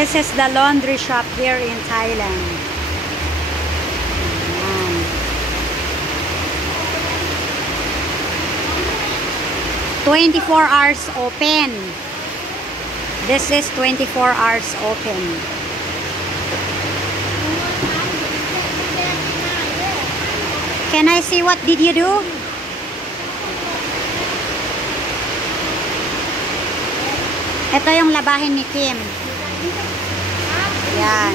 This is the laundry shop here in Thailand. Ayan. 24 hours open. This is 24 hours open. Can I see what did you do? Ito yung labahin ni Kim. Yan.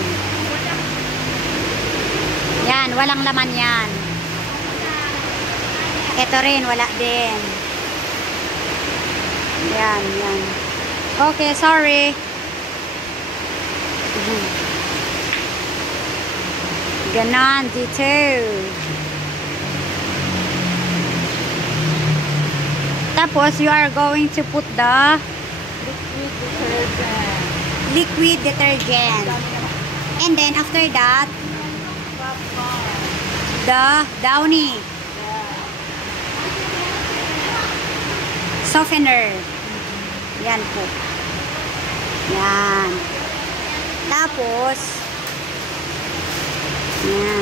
Yan, walang laman yan. Ito rin, wala din. Yan, yan. Okay, sorry. Ganon, dito. Tapos, you are going to put the liquid detergent. And then, after that, the Downy softener. Yan po. Yan. Tapos, yan.